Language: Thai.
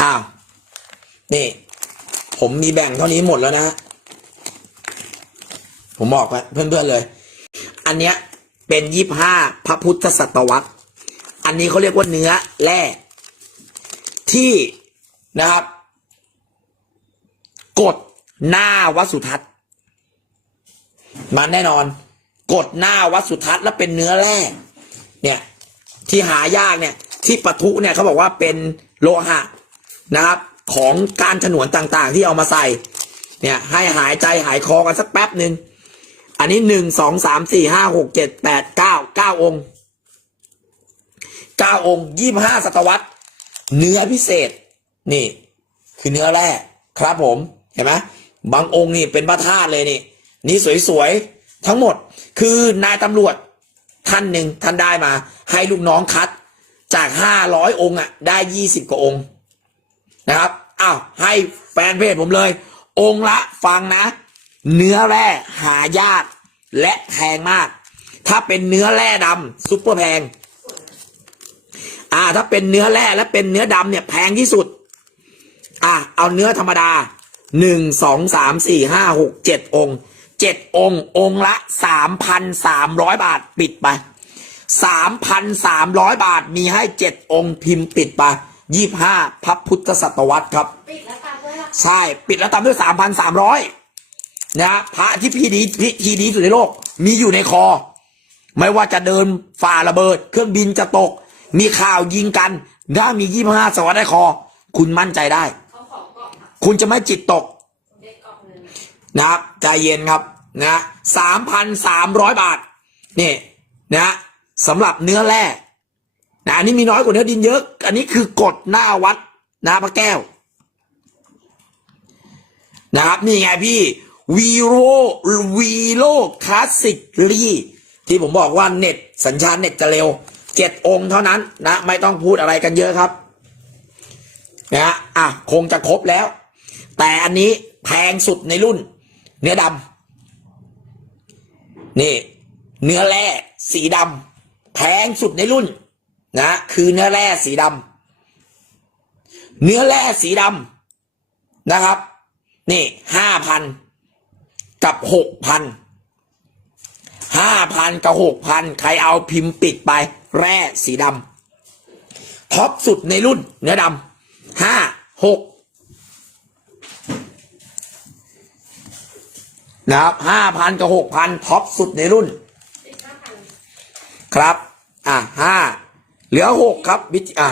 อ้าว นี่ ผมมีแบ่งเท่านี้หมดแล้วนะ ผมบอกเพื่อนๆเลย อันเนี้ยเป็นยี่ห้าพระพุทธศตวรรษ อันนี้เขาเรียกว่าเนื้อแร่ที่นะครับ กดหน้าวัสุทัศน์มันแน่นอน กดหน้าวัสุทัศน์แล้วเป็นเนื้อแร่เนี่ย ที่หายากเนี่ย ที่ปะทุเนี่ยเขาบอกว่าเป็นโลหะ นะครับ ของการฉนวนต่างๆ ที่เอามาใส่ เนี่ยให้หายใจหายคอกันสักแป๊บหนึ่งอันนี้หนึ่งสองสามสี่ห้าหกเจ็ดแปดเก้าเก้าองค์เก้าองค์ยี่ห้าศตวรรษ เนื้อพิเศษ นี่ คือเนื้อแร่ครับผมเห็นไหมบางองค์นี่เป็นพระธาตุเลยนี่ นี่สวยๆ ทั้งหมด คือนายตำรวจท่านหนึ่งท่านได้มา ให้ลูกน้องคัดจากห้าร้อยองค์อะ ได้ยี่สิบกว่าองค์ นะครับอ้าวให้แฟนเพจผมเลย องค์ละฟังนะ เนื้อแร่หายากและแพงมาก ถ้าเป็นเนื้อแร่ดำซุปเปอร์แพง อ่า ถ้าเป็นเนื้อแร่และเป็นเนื้อดำเนี่ยแพงที่สุด อะเอาเนื้อธรรมดาหนึ่งสองสามสี่ห้าหกเจ็ดองค์เจ็ดองค์องค์ละสามพันสามร้อยบาทปิดไปสามพันสามร้อยบาทมีให้เจ็ดองค์พิมพ์ปิดไป ยี่ห้าพระพุทธศตวรรษครับ ปิดแล้วตามด้วยล่ะใช่ปิดแล้วตามด้วยสามพันสามร้อยนะพระที่พี่ดีพิธีดีที่สุดในโลก มีอยู่ในคอ ไม่ว่าจะเดินฝ่าระเบิด เครื่องบินจะตก มีข่าวยิงกันถ้ามียี่ห้าสวัสดในคอ คุณมั่นใจได้ เขาของกล่องค่ะคุณจะไม่จิตตก เด็กกล่องหนึ่งนะครับใจเย็นครับนะสามพันสามร้อยบาทนี่นะสำหรับเนื้อแร่ นะอันนี้มีน้อยกว่าเนื้อดินเยอะ อันนี้คือกดหน้าวัดนะพระแก้ว นะครับนี่ไงพี่วีโรวีโลคลาสสิกรีที่ผมบอกว่าเน็ตสัญญาณเน็ตจะเร็วเจ็ดองค์เท่านั้นนะ ไม่ต้องพูดอะไรกันเยอะครับนะฮะอะคงจะครบแล้ว แต่อันนี้แพงสุดในรุ่น เนื้อดำนี่ เนื้อแร่สีดำแพงสุดในรุ่น นะคือเนื้อแร่สีดำเนื้อแร่สีดำนะครับ นี่ห้าพันกับหกพันห้าพันกับหกพันใครเอาพิมพ์ปิดไป แร่สีดำท็อปสุดในรุ่น เนื้อดำห้าหกนะครับห้าพันกับหกพันท็อปสุดในรุ่น ครับ อะห้า เหลือหกครับวิธีอะ